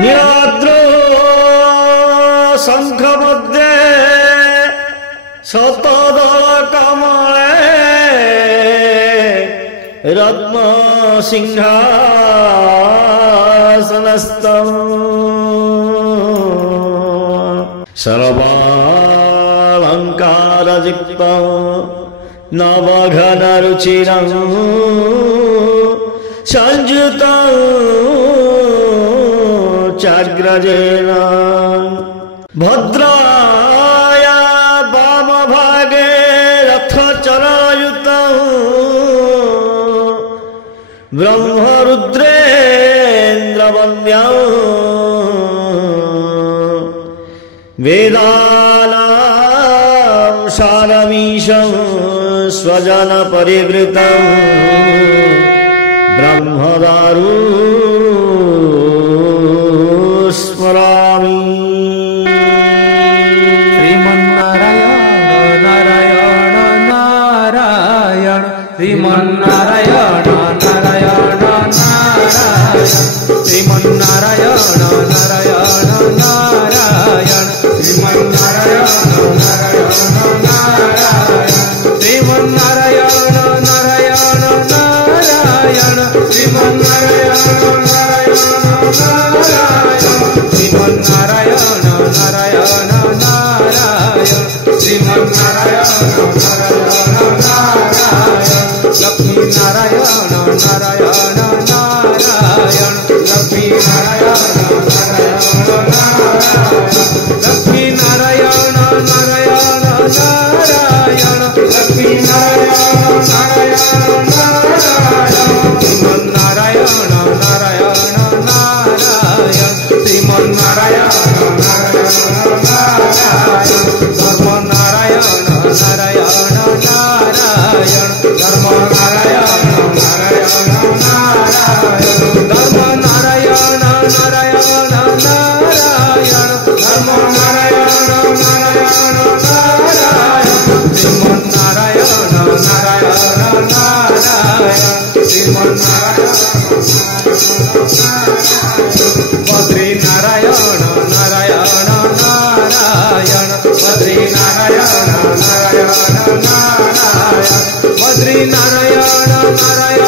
नीलाद्रो शंख मध्ये शतदल कमले रत्न सिंहासनस्थं सर्वालंकारयुक्तं नवघनरुचिरं संयुतं चाग्रजेन भद्राया वामभागे रथचरायुतं ब्रह्मरुद्रेन्द्रवन्द्यं वेदानां सारमीशं स्वजनपरिवृतं ब्रह्मदारु स्मरामि। श्रीमन्नारायण नारायण नारायण श्रीमन्नारायण नारायण नारायण श्रीमन्नारायण नारायण नारायण श्रीमन्नारायण नारायण नारायण श्रीमन्नारायण नारायण नारायण श्रीमन्नारायण नारायण नारायण श्रीमन्नारायण नारायण नारायण श्रीमन्नारायण नारायण नारायण लक्ष्मी नारायण नारायण नारायण लक्ष्मी नारायण नारायण नारायण लक्ष्मी नारायण नारायण नारायण लक्ष्मी नारायण नारायण नारायण श्रीमन्नारायण नारायण नारायण श्रीमन्नारायण नारायण नारायण धर्म नारायण नारायण नारायण धर्म नारायण नारायण नारायण धर्म नारायण नारायण नारायण धर्म नारायण नारायण नारायण श्रीमन्नारायण नारायण नारायण श्रीमन्नारायण बद्री नारायण नारायण नारायण बद्री नारायण नारायण नारायण बद्री नारायण नारायण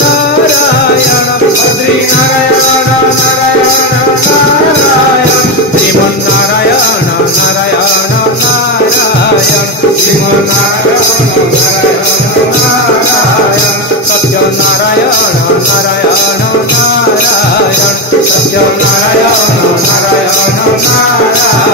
नारायण बद्री नारायण नारायण नारायण श्रीमन्नारायण नारायण नारायण श्रीमन्नारायण नारायण नारायण सत्यनारायण नारायण नारायण सत्यनारायण नारायण नारायण